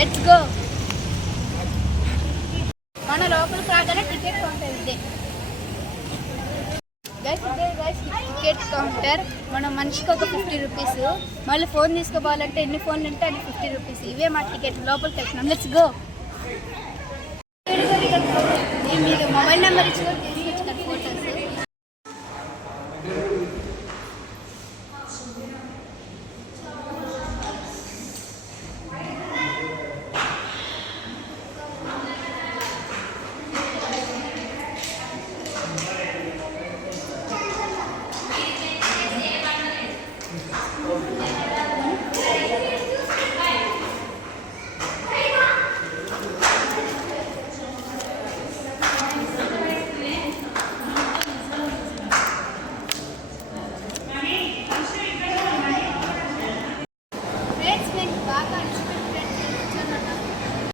Let's go. మన లోపలికి రాగానే టికెట్ కౌంటర్ ఇదే గైస్. Ticket counter. మనం మనిషికి ఒక 50 రూపీస్. మళ్ళీ ఫోన్ తీసుకోవాలంటే ఎన్ని ఫోన్లు ఉంటే అన్ని 50 రూపీస్. ఇవే మా టికెట్. లోపలికి వెళ్తున్నాం. Let's go. మీరు మొబైల్ నెంబర్ ఇచ్చి